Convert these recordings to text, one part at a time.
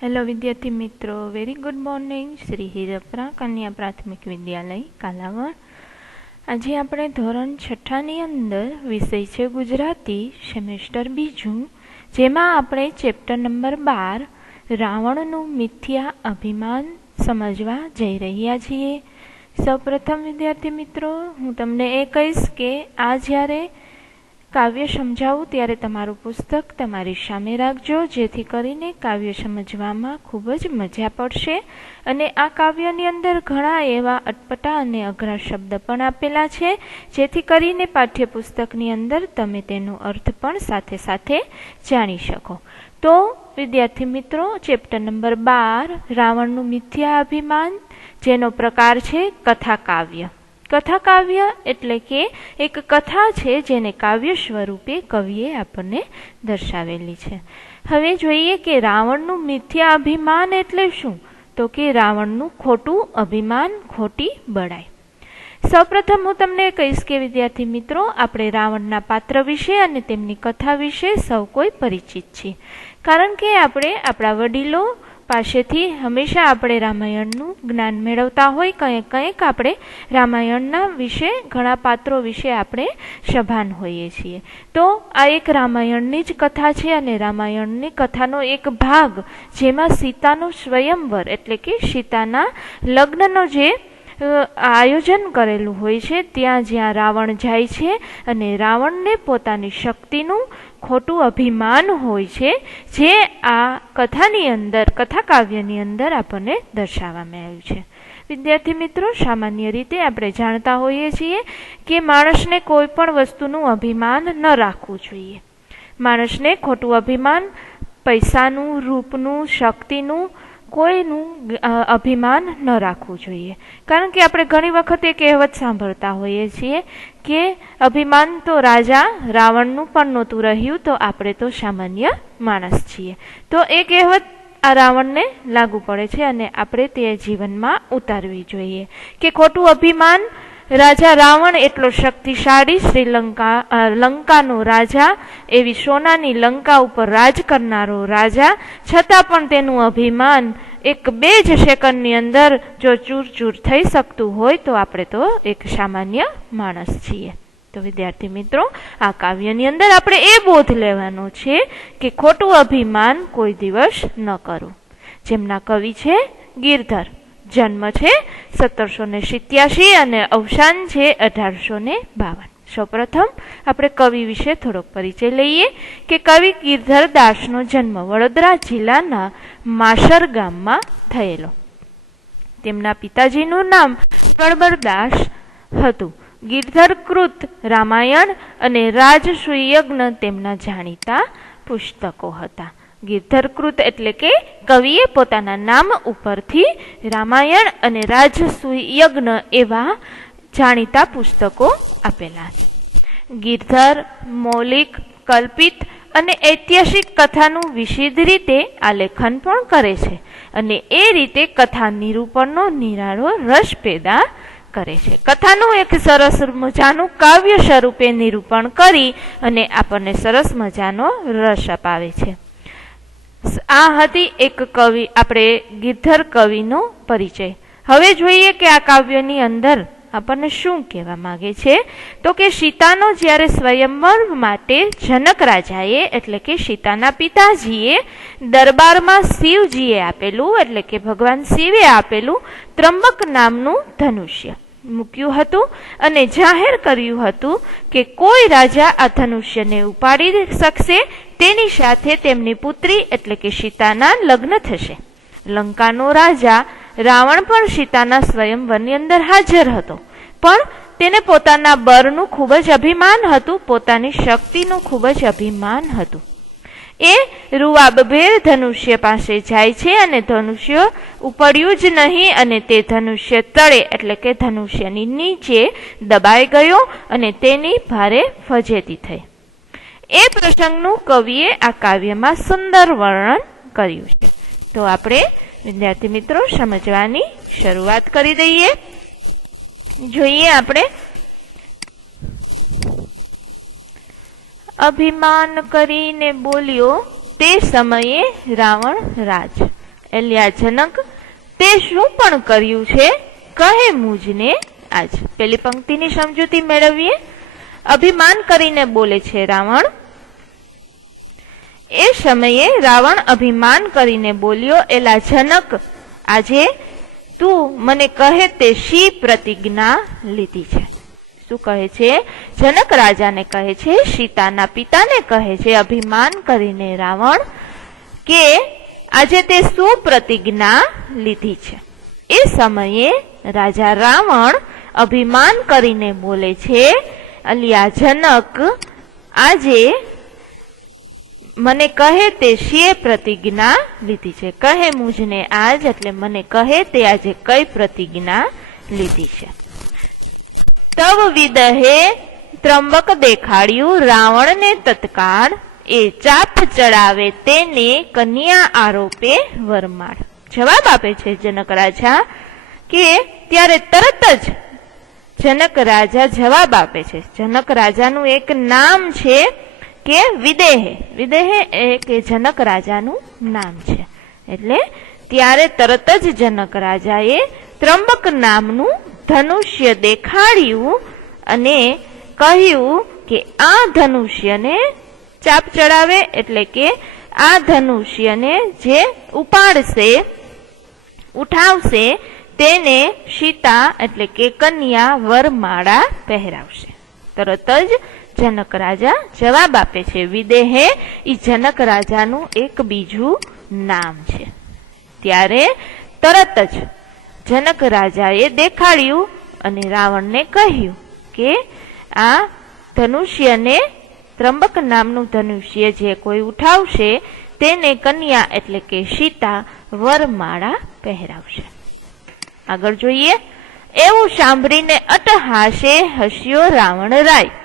Hello વિદ્યાર્થી મિત્રો, very good morning. Shri Hirpara કન્યા પ્રાથમિક વિદ્યાલય કાલાવડ. આજે આપણે ધોરણ 6ની અંદર વિષય છે ગુજરાતી, સેમેસ્ટર બીજું, જેમાં આપણે ચેપ્ટર નંબર 12 રાવણનું મિથ્યા અભિમાન સમજવા જઈ રહ્યા છીએ. સૌપ્રથમ વિદ્યાર્થી મિત્રો, હું તમને એ કહીશ કે આ જ્યારે કાવ્ય સમજાવું ત્યારે તમારું પુસ્તક તમારી સામે રાખજો, જેથી કરીને કાવ્ય સમજવામાં ખૂબ જ મજા પડશે. અને આ કાવ્યની અંદર ઘણા એવા અટપટા અને અઘરા શબ્દ પણ આપેલા છે, જેથી કરીને પાઠ્યપુસ્તકની અંદર તમે તેનો અર્થ પણ સાથે સાથે જાણી શકો. તો વિદ્યાર્થી મિત્રો, ચેપ્ટર નંબર 12 રાવણનું મિથ્યા અભિમાન, જેનો પ્રકાર છે કથા કાવ્ય. કથા કાવ્ય એટલે કે એક કથા છે જેને કાવ્ય સ્વરૂપે કવિએ આપણને દર્શાવેલી છે. હવે જોઈએ કે રાવણનું મિથ્યા અભિમાન એટલે શું? તો કે રાવણનું ખોટું અભિમાન, ખોટી બડાઈ. સૌપ્રથમ હું તમને કહીશ કે વિદ્યાર્થી મિત્રો, આપણે રાવણના પાત્ર વિશે અને તેમની કથા વિશે સૌ કોઈ પરિચિત છીએ, કારણ કે આપણે આપણા વડીલો પાસેથી હંમેશા આપણે રામાયણનું જ્ઞાન મેળવતા હોય. કંઈક આપણે રામાયણના વિશે, ઘણા પાત્રો વિશે આપણે સભાન હોઈએ છીએ. તો આ એક રામાયણની જ કથા છે અને રામાયણની કથાનો એક ભાગ, જેમાં સીતાનું સ્વયંવર એટલે કે સીતાના લગ્નનો જે આયોજન કરેલું હોય છે, ત્યાં જ્યાં રાવણ જાય છે અને રાવણને પોતાની શક્તિનું ખોટું અભિમાન હોય છે, જે આ કથાની અંદર, કથા કાવ્યની અંદર આપણને દર્શાવવામાં આવ્યું છે. વિદ્યાર્થી મિત્રો, સામાન્ય રીતે આપણે જાણતા હોઈએ છીએ કે માણસને કોઈ પણ વસ્તુનું અભિમાન ન રાખવું જોઈએ. માણસને ખોટું અભિમાન, પૈસાનું, રૂપનું, શક્તિનું, કોઈનું અભિમાન ન રાખવું જોઈએ. કારણ કે આપણે ઘણી વખત એ કહેવત સાંભળતા હોઈએ છીએ કે અભિમાન તો રાજા રાવણનું પણ નહોતું રહ્યું, તો આપણે તો સામાન્ય માણસ છીએ. તો એ કહેવત આ રાવણને લાગુ પડે છે અને આપણે તે જીવનમાં ઉતારવી જોઈએ કે ખોટું અભિમાન, રાજા રાવણ એટલો શક્તિશાળી, લંકાનો રાજા, એવી સોનાની લંકા ઉપર રાજ કરનારો રાજા, છતાં પણ તેનું અભિમાન એક 2 જ સેકન્ડની અંદર જો ચૂર થઈ શકતું હોય, તો આપણે તો એક સામાન્ય માણસ છીએ. તો વિદ્યાર્થી મિત્રો, આ કાવ્યની અંદર આપણે એ બોધ લેવાનો છે કે ખોટું અભિમાન કોઈ દિવસ ન કરવું. જેમના કવિ છે ગિરધર, જન્મ છે 1787 અને અવસાન છે 1852. સૌપ્રથમ આપણે કવિ વિશે થોડોક પરિચય લઈએ કે કવિ ગિરધર દાસનો જન્મ વડોદરા જિલ્લાના માસર ગામમાં થયેલો. તેમના પિતાજીનું નામ ગણબરદાસ હતું. ગિરધરકૃત રામાયણ અને રાજસૂયજ્ઞ તેમના જાણીતા પુસ્તકો હતા. ગિરધરકૃત એટલે કે કવિએ પોતાના નામ ઉપરથી રામાયણ અને રાજસૂયજ્ઞ એવા જાણીતા પુસ્તકો આપેલા છે. ગિરધર મૌલિક, કલ્પિત અને ઐતિહાસિક કથાનું વિશિષ્ટ રીતે આલેખન પણ કરે છે અને એ રીતે કથા નિરૂપણનો નિરાળો રસ પેદા કરે છે. કથાનું એક સરસ મજાનું કાવ્ય સ્વરૂપે નિરૂપણ કરી અને આપણને સરસ મજાનો રસ અપાવે છે. આ હતી એક કવિ, આપણે ગિરધર કવિનો પરિચય. હવે જોઈએ કે આ કાવ્યની અંદર આપણને શું કહેવા માંગે છે. તો કે સીતાનો જ્યારે સ્વયંવર માટે જનક રાજાએ એટલે કે સીતાના પિતાજીએ દરબારમાં શિવજીએ આપેલું, એટલે કે ભગવાન શિવે આપેલું ત્રંબક નામનું ધનુષ્ય મૂક્યું હતું અને જાહેર કર્યું હતું કે કોઈ રાજા આ ધનુષ્યને ઉપાડી શકશે, તેની સાથે તેમની પુત્રી એટલે કે સીતાના લગ્ન થશે. લંકાનો રાજા રાવણ પણ સીતાના સ્વયંવરની અંદર હાજર હતો, પણ તેને પોતાના બળનું ખૂબ જ અભિમાન હતું, પોતાની શક્તિનું ખૂબ જ અભિમાન હતું. એ રૂવાબભેર ધનુષ્ય પાસે જાય છે અને ધનુષ્ય ઉપડ્યું જ નહીં અને તે ધનુષ્ય તળે એટલે કે ધનુષ્યની નીચે દબાઈ ગયો અને તેની ભારે ફજેતી થઈ. એ પ્રસંગનું કવિએ આ કાવ્યમાં સુંદર વર્ણન કર્યું છે. તો આપણે વિદ્યાર્થી મિત્રો સમજવાની શરૂઆત કરી દઈએ. જોઈએ આપણે અભિમાન કરીને બોલ્યો તે સમયે રાવણ રાજ. એલ્યા જનક તે શું પણ કર્યું છે કહે મુજને આજ. પેલી પંક્તિની સમજૂતી મેળવીએ. અભિમાન કરીને બોલે છે રાવણ. એ સમયે રાવણ અભિમાન કરીને બોલ્યો, એલા જનક આજે તું મને કહે તે શી પ્રતિજ્ઞા લીધી છે. શું કહે છે? જનક રાજાને કહે છે, સીતાના પિતાને કહે છે અભિમાન કરીને રાવણ કે આજે તે શું પ્રતિજ્ઞા લીધી છે. એ સમયે રાજા રાવણ અભિમાન કરીને બોલે છે, અલિયા જનક આજે મને કહે તે શી પ્રતિજ્ઞા લીધી છે. કહે મુજને આજ એટલે મને કહે તે આજે કઈ પ્રતિજ્ઞા લીધી છે. તવ વિદહે ત્રંબક દેખાડ્યું રાવણને તત્કાળ, એ ચાપ ચડાવે તેને કન્યા આરોપે વરમાળ. જવાબ આપે છે જનક રાજા કે ત્યારે તરત જ જનક રાજા જવાબ આપે છે. જનક રાજાનું એક નામ છે કે વિદેહે. વિદેહે એ કે જનક રાજાનું નામ છે. એટલે ત્યારે તરત જ જનક રાજાએ ત્રંબક નામનું ધનુષ્ય દેખાડ્યું અને કહ્યું કે આ ધનુષ્યને ચાપ ચડાવે એટલે કે આ ધનુષ્યને જે ઉપાડશે ઉઠાવશે તેને સીતા એટલે કે કન્યા વરમાળા પહેરાવશે. તરત જ જનક રાજા જવાબ આપે છે. વિદેહે ઈ જનક રાજાનું એક બીજું નામ છે. ત્યારે તરત જ જનક રાજાએ દેખાડ્યું અને રાવણને કહ્યું કે આ ધનુષ્યને ત્રંબક નામનું ધનુષ્ય જે કોઈ ઉઠાવશે તેને કન્યા એટલે કે સીતા વરમાળા પહેરાવશે. આગળ જોઈએ. એવું સાંભળીને અટહાસે હસ્યો રાવણ રાય,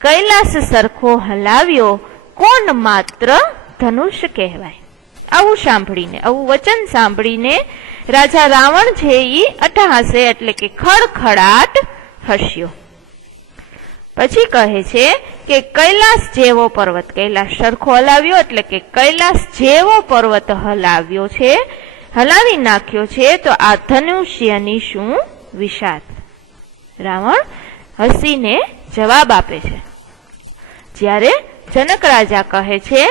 કૈલાસ સરખો હલાવ્યો કોણ માત્ર ધનુષ કહેવાય. આવું સાંભળીને, આવું વચન સાંભળીને રાજા રાવણ છે ઈ અટહાસે એટલે કે ખડખડાટ હસ્યો. પછી કહે છે કે કૈલાસ જેવો પર્વત, કૈલાસ સરખો હલાવ્યો એટલે કે કૈલાસ જેવો પર્વત હલાવ્યો છે, હલાવી નાખ્યો છે, તો આ ધનુષ્યની શું વિષાદ. રાવણ હસીને જવાબ આપે છે. જ્યારે જનક રાજા કહે છે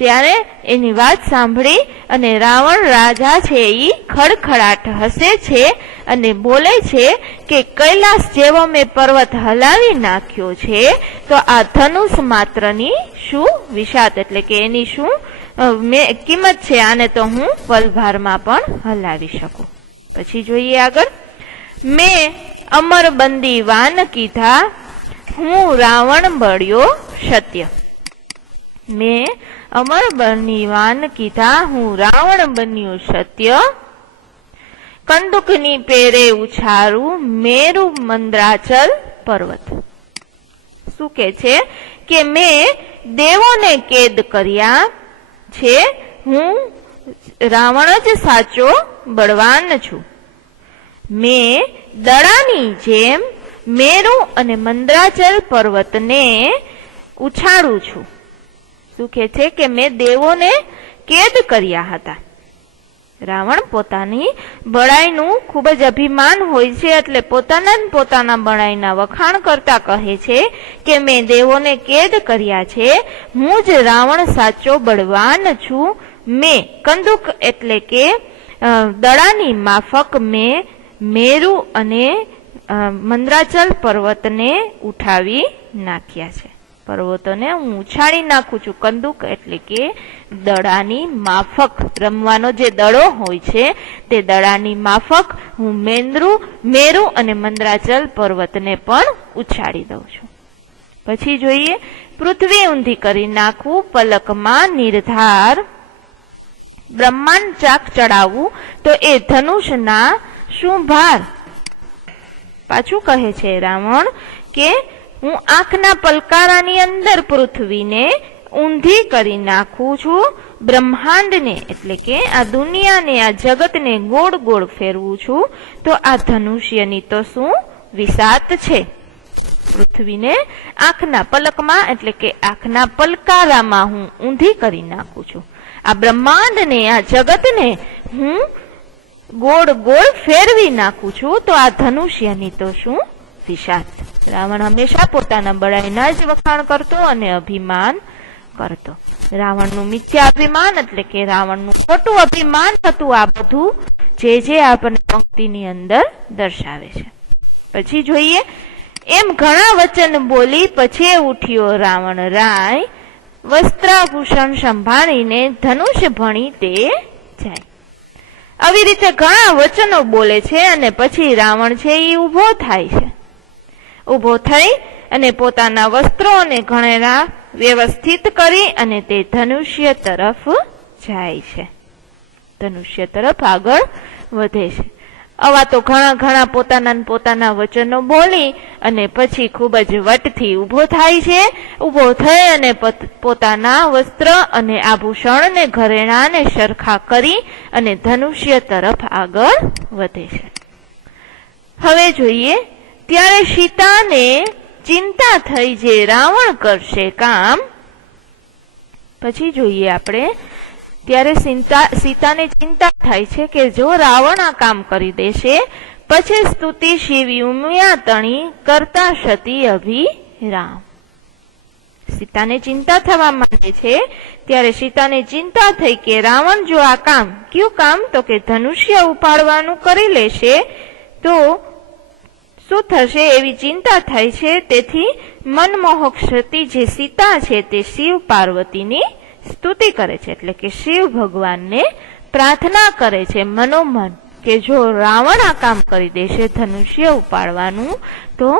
ત્યારે એની વાત સાંભળી અને રાવણ રાજા છે ઈ ખડખડાટ હસે છે અને બોલે છે કે કૈલાસ જેવો મેં પર્વત હલાવી નાખ્યો છે, તો આ ધનુષ માત્રની શું વિષાદ એટલે કે એની શું કિંમત છે. આને તો હું પલભારમાં પણ હલાવી શકું. પછી જોઈએ આગળ. મેં અમર બંદી વાન કીધા હું રાવણ બળ્યો સત્ય. મેં અમર બંદી વાન કીધા હું રાવણ બન્યો સત્ય, કંદુકની પેરે ઉછારું મેરુ મંદ્રાચલ પર્વત. શું કે છે કે મેં દેવોને કેદ કર્યા છે, હું રાવણ જ સાચો બળવાન છું. મેં દડાની જેમ મેરુ અને મંદ્રાચલ પર્વતને ઉછાળું છું. શું કહે છે કે મેં દેવોને કેદ કર્યા હતા. રાવણ પોતાની બળાઈનું ખૂબ જ અભિમાન હોય છે એટલે પોતાના બળાઈના વખાણ કરતા કહે છે કે મેં દેવોને કેદ કર્યા છે, હું જ રાવણ સાચો બળવાન છું. મેં કંદુક એટલે કે દડાની માફક મેં મેરુ અને મંદ્રાચલ પર્વતને ઉઠાવી નાખ્યા છે. પર્વતોને હું ઉછાળી નાખું છું. કંદુક એટલે કે દડાની માફક, રમવાનો જે દડો હોય છે તે દડાની માફક હું મેરુ અને મંદ્રાચલ પર્વતને પણ ઉછાળી દઉં છું. પછી જોઈએ. પૃથ્વી ઊંધી કરી નાખવું પલકમાં નિર્ધાર, બ્રહ્માંડ ચાક ચડાવવું તો એ ધનુષના શું ભાર. પાછું કહે છે રાવણ કે હું આંખના પલકારાની અંદર પૃથ્વીને ઊંધી કરી નાખું છું, બ્રહ્માંડને એટલે કે આ દુનિયાને આ જગતને ગોળ ગોળ ફેરવું છું, તો આ ધનુષ્યની તો શું વિસાત છે. પૃથ્વીને આંખના પલકમાં એટલે કે આંખના પલકારામાં હું ઊંધી કરી નાખું છું. આ બ્રહ્માંડને આ જગતને હું ગોળ ગોળ ફેરવી નાખું છું તો આ ધનુષ્યની તો શું વિશાલ. રાવણ હંમેશા પોતાના બળાઈના જ વખાણ કરતો અને અભિમાન કરતો. રાવણનું મિથ્યા અભિમાન એટલે કે રાવણનું ખોટું અભિમાન હતું આ બધું જે આપણને પંક્તિની અંદર દર્શાવે છે. પછી જોઈએ, એમ ઘણા વચન બોલી પછી ઉઠ્યો રાવણ રાય, વસ્ત્રાભૂષણ સંભાળીને ધનુષ ભણી તે જાય. આવી રીતે ઘણા વચનો બોલે છે અને પછી રાવણ છે એ ઊભો થાય છે. ઊભો થઈ અને પોતાના વસ્ત્રો અને ઘરેણા વ્યવસ્થિત કરી અને તે ધનુષ્ય તરફ જાય છે. ધનુષ્ય તરફ આગળ વધે છે. આવા તો ઘણા પોતાના વચનો બોલી અને પછી ખૂબ જ વટથી ઊભો થાય છે. ઊભો થઈ અને પોતાના વસ્ત્ર અને આભૂષણ ને ઘરેણાને સરખા કરી અને ધનુષ્ય તરફ આગળ વધે છે. હવે જોઈએ, ત્યારે સીતાને ચિંતા થઈ જે રાવણ કરશે કામ. પછી જોઈએ આપણે, ત્યારે સીતાને ચિંતા થાય છે કે જો રાવણ આ કામ કરી દેશે પછી સ્તુતિ શિવી ઉમિયા તણી કરતા સતી અભિરામ. સીતાને ચિંતા થવા માંડે છે. ત્યારે સીતાને ચિંતા થઈ કે રાવણ જો આ કામ, કયું કામ, તો કે ધનુષ્ય ઉપાડવાનું કરી લેશે તો શું થશે એવી ચિંતા થાય છે. તેથી મનમોહક સતી જે સીતા છે તે શિવ પાર્વતીની સ્તુતિ કરે છે, એટલે કે શિવ ભગવાનને પ્રાર્થના કરે છે મનોમન કે જો રાવણ આ કામ કરી દેશે ધનુષ્ય ઉપાડવાનું તો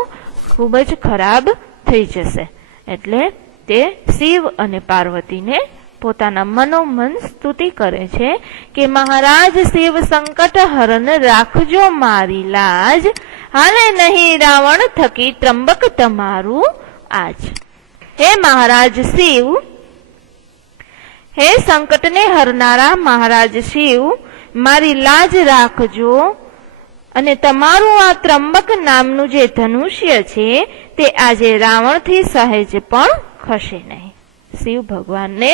ખૂબ જ ખરાબ થઈ જશે. એટલે તે શિવ અને પાર્વતીને પોતાના મનોમન સ્તુતિ કરે છે કે મહારાજ શિવ સંકટ હરણ રાખજો મારી લાજ, હાલે નહીં રાવણ થકી ત્રંબક તમારું આજ. હે મહારાજ શિવ, હે સંકટને હરનારા મહારાજ શિવ, મારી લાજ રાખજો અને તમારું આ ત્રંબક નામનું જે ધનુષ્ય છે તે આજે રાવણથી સહેજ પણ ખસે નહીં. શિવ ભગવાનને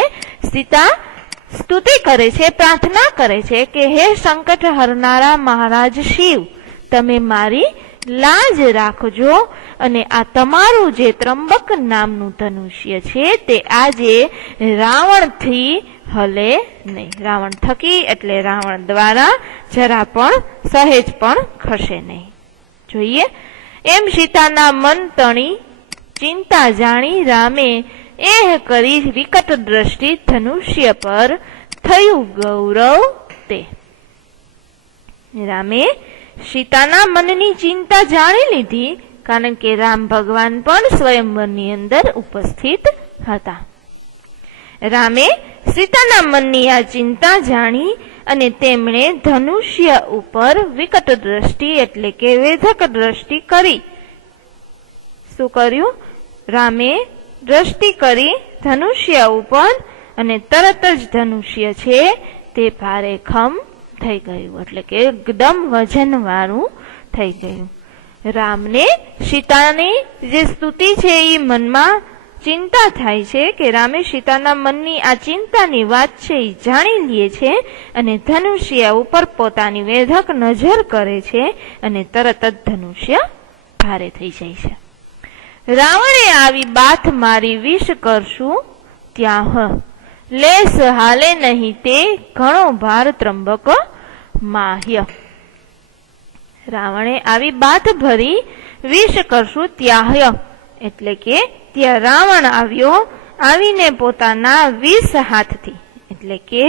સીતા સ્તુતિ કરે છે, પ્રાર્થના કરે છે કે હે સંકટ હરનારા મહારાજ શિવ, તમે મારી લાજ રાખજો અને આ તમારું જે ત્રંબક નામનું ધનુષ્ય છે તે આજે રાવણથી હલે નહીં. રાવણ થકી એટલે રાવણ દ્વારા જરા પણ સહેજ પણ ખસે નહીં. જોઈએ, એમ સીતાના મન તણી ચિંતા જાણી રામે એહ કરી વિકટ દ્રષ્ટિ ધનુષ્ય પર થયું ગૌરવ તે. રામે સીતાના મનની ચિંતા જાણી લીધી, કારણ કે રામ ભગવાન પણ સ્વયંવરની અંદર ઉપસ્થિત હતા. રામે સીતાના મનની આ ચિંતા જાણી અને તેમણે ધનુષ્ય ઉપર વિકટ દ્રષ્ટિ એટલે કે વેધક દ્રષ્ટિ કરી. શું કર્યું? રામે દ્રષ્ટિ કરી ધનુષ્ય ઉપર અને તરત જ ધનુષ્ય છે તે ભારેખમ થઈ ગયું, એટલે કે એકદમ વજન વાળું થઈ ગયું. રામને સીતાની જે સ્તુતિ છે એ મનમાં ચિંતા થાય છે કે રામે સીતાના મનની આ ચિંતાની વાત છે એ જાણી લે છે અને ધનુષ્ય ઉપર પોતાની વેધક નજર કરે છે અને તરત જ ધનુષ્ય ભારે થઈ જાય છે. રાવણે આવી બાથ મારી વિષ કરશું ત્યાં લેસ હાલે નહીં તે ઘણો ભાર ત્રંબક માહ્ય. રાવણે આવી બાત ભરી વિષ કરશું ત્યાહ્ય, એટલે કે ત્યાં રાવણ આવ્યો, આવીને પોતાના 20 હાથથી, એટલે કે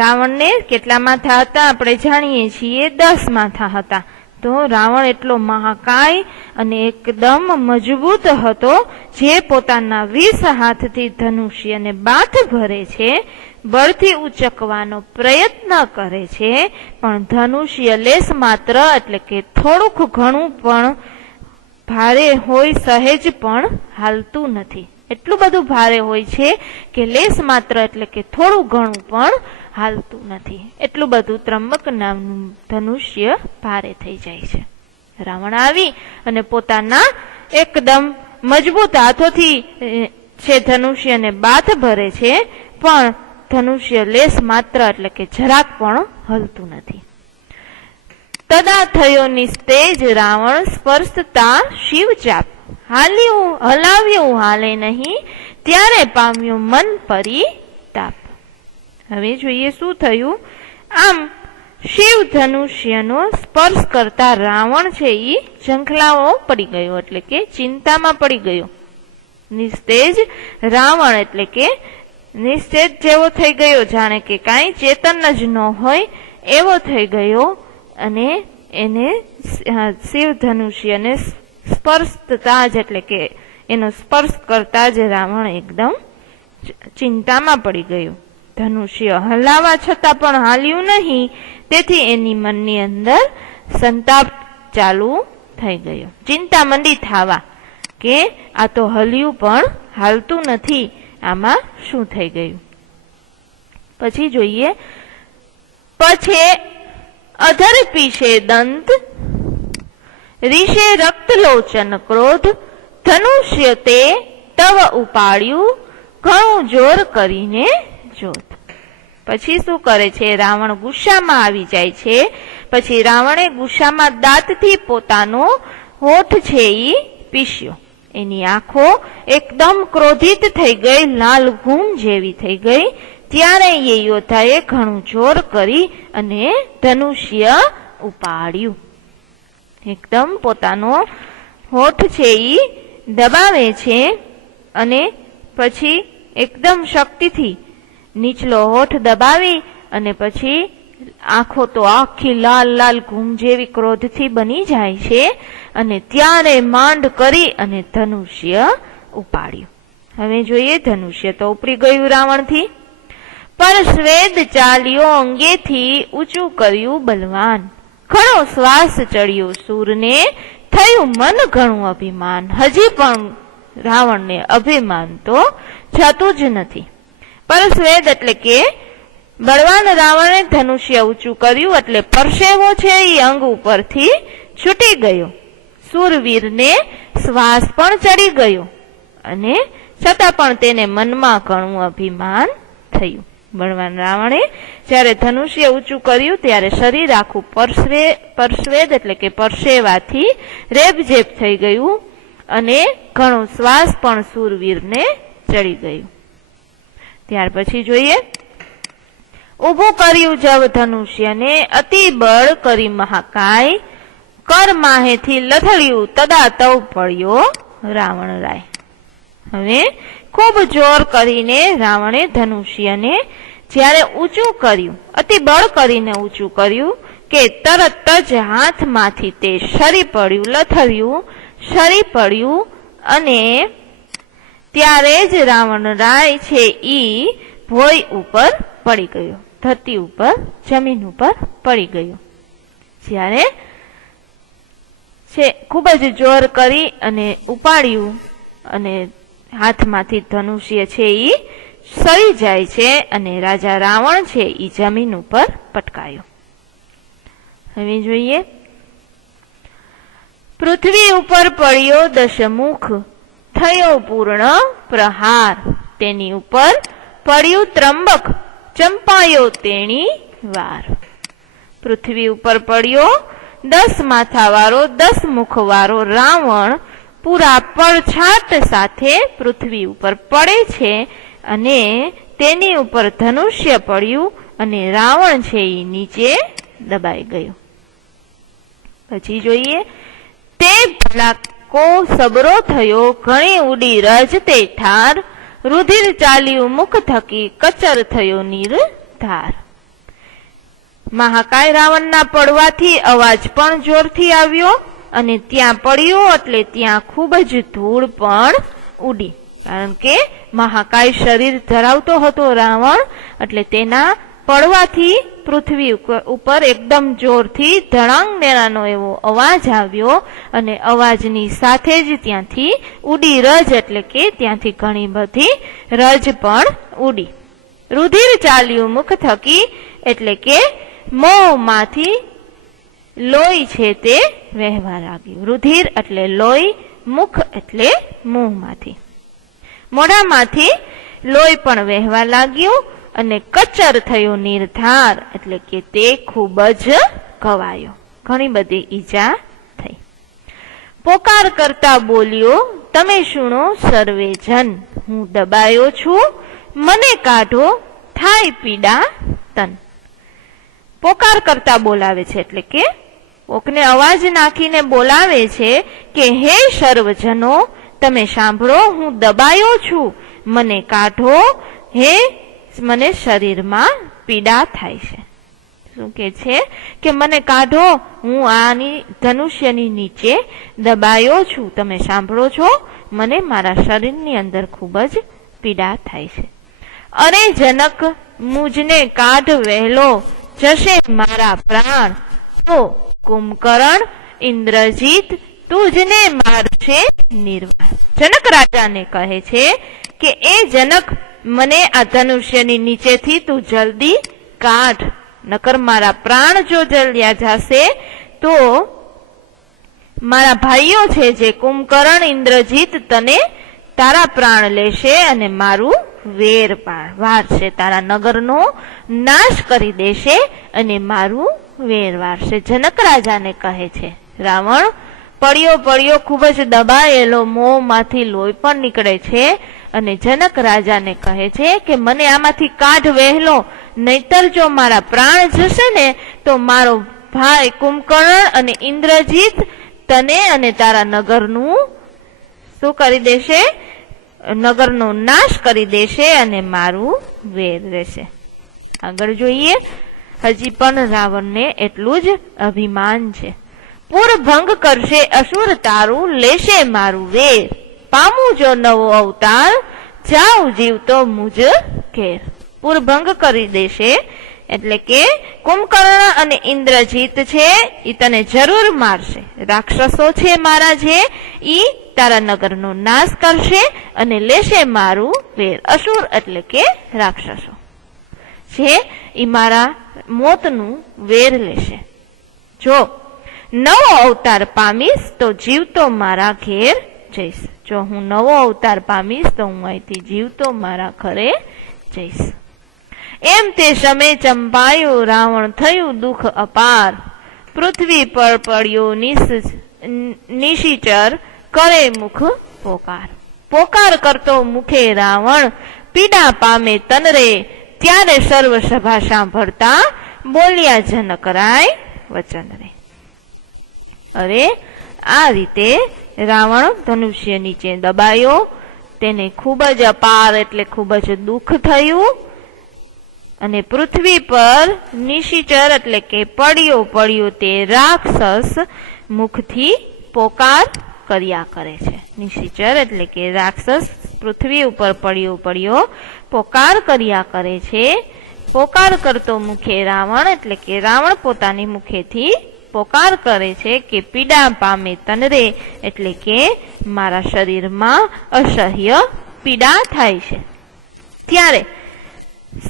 રાવણને કેટલા માથા હતા આપણે જાણીએ છીએ, 10 માથા હતા. તો રાવણ એટલો મહાકાય અને એકદમ મજબૂત હતો જે પોતાના 20 હાથથી ધનુષ્યને બાથ ભરે છે, બળથી ઉચકવાનો પ્રયત્ન કરે છે, પણ ધનુષ્ય લેસ માત્ર એટલે કે થોડુંક ઘણું પણ ભારે હોય, સહેજ પણ હાલતું નથી. એટલું બધું ભારે હોય છે કે લેસ માત્ર એટલે કે થોડું ઘણું પણ હાલતું નથી. એટલું બધું ત્રંબક નામનું ધનુષ્ય ભારે થઈ જાય છે. રાવણ આવી અને પોતાના એકદમ મજબૂત હાથોથી છે ધનુષ્યને બાથ ભરે છે, પણ ધનુષ્ય લેસ માત્ર એટલે કે જરાક પણ હલતું નથી. તદા થયો નિસ્તેજ રાવણ સ્પર્શતા શિવ ચાપ, હાલ્યું હલાવ્યું હાલે નહીં, ત્યારે પામ્યું મન પરિતાપ. હવે જોઈએ શું થયું. આમ શિવ ધનુષ્યનો સ્પર્શ કરતા રાવણ છે એ ઝંખલાઓ પડી ગયો, એટલે કે ચિંતામાં પડી ગયો. નિસ્તેજ રાવણ એટલે કે નિસ્તેજ જેવો થઈ ગયો, જાણે કે કાંઈ ચેતન જ ન હોય એવો થઈ ગયો. અને એને શિવ ધનુષ્યને સ્પર્શતા જ એટલે કે એનો સ્પર્શ કરતા જ રાવણ એકદમ ચિંતામાં પડી ગયો. ધનુષ્ય હલાવા છતાં પણ હાલ્યું નહીં, તેથી એની મનની અંદર સંતાપ ચાલુ થઈ ગયો, ચિંતા મંડી થવા કે આ તો હલ્યું પણ હાલતું નથી, આમાં શું થઈ ગયું. પછી જોઈએ, પછી અધર પીછે દંત ઋષે રક્તલોચન ક્રોધ, ધનુષ્ય તે તવ ઉપાડ્યું ઘણું જોર કરીને જોત. પછી શું કરે છે, રાવણ ગુસ્સામાં આવી જાય છે. પછી રાવણે ગુસ્સામાં દાંતથી પોતાનો હોઠ છે એ પીસ્યો. એની આંખો એકદમ ક્રોધિત થઈ ગઈ, લાલ ઘૂમ જેવી થઈ ગઈ. ત્યારે એ યોદ્ધાએ ઘણું જોર કરી અને ધનુષ્ય ઉપાડ્યું. એકદમ પોતાનો હોઠ છે એ દબાવે છે અને પછી એકદમ શક્તિથી નીચલો હોઠ દબાવી અને પછી આંખો તો આખી લાલ લાલ ઘૂમ જેવી ક્રોધથી બની જાય છે. અને ત્યારે માંડ કરી અને ધનુષ્ય ઉપાડ્યું. હવે જોઈએ, ધનુષ્ય તો ઉપડી ગયું રાવણથી, પર સ્વેદ ચાલ્યો અંગેથી ઊંચું કર્યું બલવાન, ઘણો શ્વાસ ચડ્યો સૂરને થયું મન ઘણું અભિમાન. હજી પણ રાવણને અભિમાન તો જતું જ નથી. પરસ્વેદ એટલે કે બળવાન રાવણે ધનુષ્ય ઊંચું કર્યું એટલે પરસેવો છે એ અંગ ઉપરથી છૂટી ગયો. સુરવીરને શ્વાસ પણ ચડી ગયો અને છતાં પણ તેને મનમાં ઘણું અભિમાન થયું. બળવાન રાવણે જ્યારે ધનુષ્ય ઊંચું કર્યું ત્યારે શરીર આખું પરસ્વેદ એટલે કે પરસેવાથી રેબઝેબ થઈ ગયું અને ઘણો શ્વાસ પણ સુરવીરને ચડી ગયું. ત્યાર પછી જોઈએ, ઉભું કર્યું જવ ધનુષ્યને અતિ બળ કરી મહાકાય, કર માહેથી લથડ્યું તદા તવ પડ્યો રાવણ રાય. હવે ખૂબ જોર કરીને રાવણે ધનુષ્યને જ્યારે ઊંચું કર્યું, અતિ બળ કરીને ઊંચું કર્યું કે તરત જ હાથમાંથી તે સરી પડ્યું, લથડ્યું, સરી પડ્યું અને ત્યારે જ રાવણ રાય છે ઈ ભોય ઉપર પડી ગયો, ધરતી ઉપર જમીન ઉપર પડી ગયો. જ્યારે છે ખૂબ જ જોર કરી અને ઉપાડ્યું અને હાથમાંથી ધનુષ્ય છે ઈ સરી જાય છે અને રાજા રાવણ છે ઈ જમીન ઉપર પટકાયો. હવે જોઈએ, પૃથ્વી ઉપર પડ્યો દશમુખ થયો પૂર્ણ પ્રહાર, તેની ઉપર પડ્યું ત્રંબક ચંપાયો તેણી વાર. પૃથ્વી ઉપર પડ્યો 10 માથા વાળો 10 મુખ વાળો રાવણ પૂરા પડછાટ સાથે પૃથ્વી ઉપર પડે છે અને તેની ઉપર ધનુષ્ય પડ્યું અને રાવણ છે એ નીચે દબાઈ ગયો. પછી જોઈએ, તે ભલાકો સબરો થયો ઘણી ઉડી રજ તે ઠાર, રુધિર ચાલ્યું મુખ થકી કચર થયો નિર્ધાર. મહાકાય રાવણના પડવાથી અવાજ પણ જોરથી આવ્યો અને ત્યાં પડ્યો એટલે ત્યાં ખૂબ જ ધૂળ પણ ઉડી. કારણ કે મહાકાય શરીર ધરાવતો હતો રાવણ, એટલે તેના પડવાથી પૃથ્વી ઉપર એકદમ જોરથી ધડાંગનેરાનો એવો અવાજ આવ્યો અને અવાજની સાથે જ ત્યાંથી ઉડી રજ એટલે કે ત્યાંથી ઘણી બધી રજ પણ ઉડી. રુધિર ચાલ્યું મુખ થકી એટલે કે મોંમાંથી લોહી છે તે વહેવા લાગ્યું. રુધિર એટલે લોહી, મુખ એટલે મોંમાંથી, મોઢામાંથી લોહી પણ વહેવા લાગ્યું અને કચર થયો નિર્ધાર, એટલે કે તે ખૂબ જ ઘવાયો, ઘણી બધી ઈજા થઈ. પોકાર કરતા બોલ્યો, તમે સુણો સર્વે જન, હું દબાયો છું, મને કાઢો, થાય પીડા તન. પોકાર કરતા બોલાવે છે, એટલે કે કોકને અવાજ નાખીને બોલાવે છે કે હે સર્વજનો, તમે સાંભળો, હું દબાયો છું, મને કાઢો, હે મને શરીરમાં પીડા થાય છે. શું કે છે કે મને કાઢો, હું આની ધનુષ્યની નીચે દબાયો છું, તમે સાંભળો છો, મને મારા શરીરની અંદર ખૂબ જ પીડા થાય છે. અરે જનક, મુજને કાઢ વહેલો, જશે મારા પ્રાણ, તો કુંભકર્ણ ઇન્દ્રજીત તુજને મારશે નિર્વાણ. જનક રાજાને કહે છે કે એ જનક, મને આ ધનુષ્યની નીચેથી તું જલ્દી કાઢ, નકર મારા પ્રાણ જો જલ્યા જશે તો મારા ભાઈઓ છે જે કુંભકર્ણ ઇન્દ્રજીત તને તારા પ્રાણ લેશે અને મારું વેર વારશે, તારા નગરનો નાશ કરી દેશે અને મારું વેર વારશે. જનક રાજાને કહે છે. રાવણ પડ્યો ખૂબ જ દબાયેલો, મોંમાંથી લોહી પણ નીકળે છે અને જનક રાજાને કહે છે કે મને આમાંથી કાઢ વહેલો, નહીતર જો મારા પ્રાણ જશે ને તો મારો ભાઈ કુંભકર્ણ અને ઇન્દ્રજીત તને અને તારા નગરનું શું કરી દેશે, નગરનો નાશ કરી દેશે અને મારું વેર રહેશે. આગળ જોઈએ. હજી પણ રાવણને એટલું જ અભિમાન છે. પૂરભંગ કરશે અસુર તારું, લેશે મારું વેર, પામું જો નવો અવતાર, જાઉં જીવતો મુજ ઘેર. પૂરભંગ કરી દેશે, એટલે કે કુંભકર્ણ અને ઇન્દ્રજીત છે એ તને જરૂર મારશે. રાક્ષસો છે મારા જે, ઈ તારા નગરનો નાશ કરશે અને લેશે મારું વેર. અસુર એટલે કે રાક્ષસો છે, ઈ મારા મોતનું વેર લેશે. જો નવો અવતાર પામીશ તો જીવતો મારા ઘેર જઈશ. જો હું નવો અવતાર પામીશ તો હું અહીંથી જીવતો મારા ઘરે જઈશ. એમ તે સમય ચંપાયો રાવણ, થયું દુઃખ અપાર, પૃથ્વી પર પડ્યો નિશિચર, કરે મુખ પોકાર. પોકાર કરતો મુખે રાવણ, પીડા પામે તનરે, ત્યારે સર્વ સભા સાંભળતા, બોલ્યા જનકરાય વચન રે. અરે આ રીતે રાવણ ધનુષ્ય નીચે દબાયો, તેને ખૂબ જ અપાર એટલે ખૂબ જ દુઃખ થયું અને પૃથ્વી પર નિશિચર એટલે કે પડ્યો તે રાક્ષસ મુખથી પોકાર કર્યા કરે છે. નિશિચર એટલે કે રાક્ષસ પૃથ્વી ઉપર પડ્યો પોકાર કર્યા કરે છે. પોકાર કરતો મુખે રાવણ એટલે કે રાવણ પોતાની મુખેથી પોકાર કરે છે કે પીડા પામે તનરે, એટલે કે મારા શરીરમાં અસહ્ય પીડા થાય છે. ત્યારે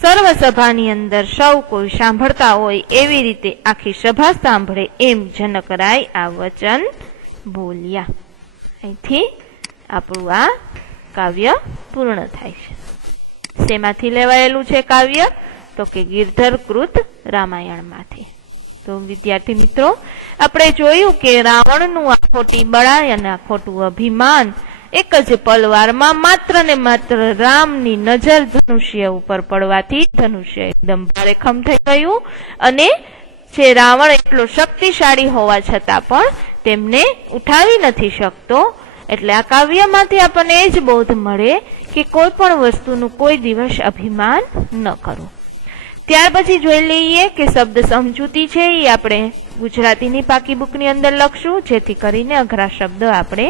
સર્વ સભાની અંદર સૌ કોઈ સાંભળતા હોય એવી રીતે આખી સભા સાંભળે એમ જનકરાય આ વચન બોલ્યા. અહીંથી આપણું આ કાવ્ય પૂર્ણ થાય છે. શેમાંથી લેવાયેલું છે કાવ્ય? તો કે ગિરધર કૃત રામાયણમાંથી. તો વિદ્યાર્થી મિત્રો, આપણે જોયું કે રાવણનું આ ખોટી બળાઈ અને આ ખોટું અભિમાન એક જ પલવારમાં માત્ર ને માત્ર રામની નજર ધનુષ્ય ઉપર પડવાથી ધનુષ્ય એકદમ ભારેખમ થઈ ગયું અને જે રાવણ એટલો શક્તિશાળી હોવા છતાં પણ તેમને ઉઠાવી નથી શકતો. એટલે આ કાવ્યમાંથી આપણને એ જ બોધ મળે કે કોઈ પણ વસ્તુનું કોઈ દિવસ અભિમાન ન કરવું. ત્યાર પછી જોઈ લઈએ કે શબ્દ સમજૂતી છે એ આપણે ગુજરાતીની પાકી બુકની અંદર લખશું, જેથી કરીને અઘરા શબ્દ આપણે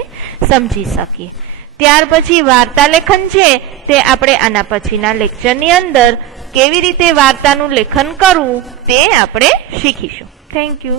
સમજી શકીએ. ત્યાર પછી વાર્તા લેખન છે તે આપણે આના પછીના લેક્ચરની અંદર કેવી રીતે વાર્તાનું લેખન કરવું તે આપણે શીખીશું. Thank you.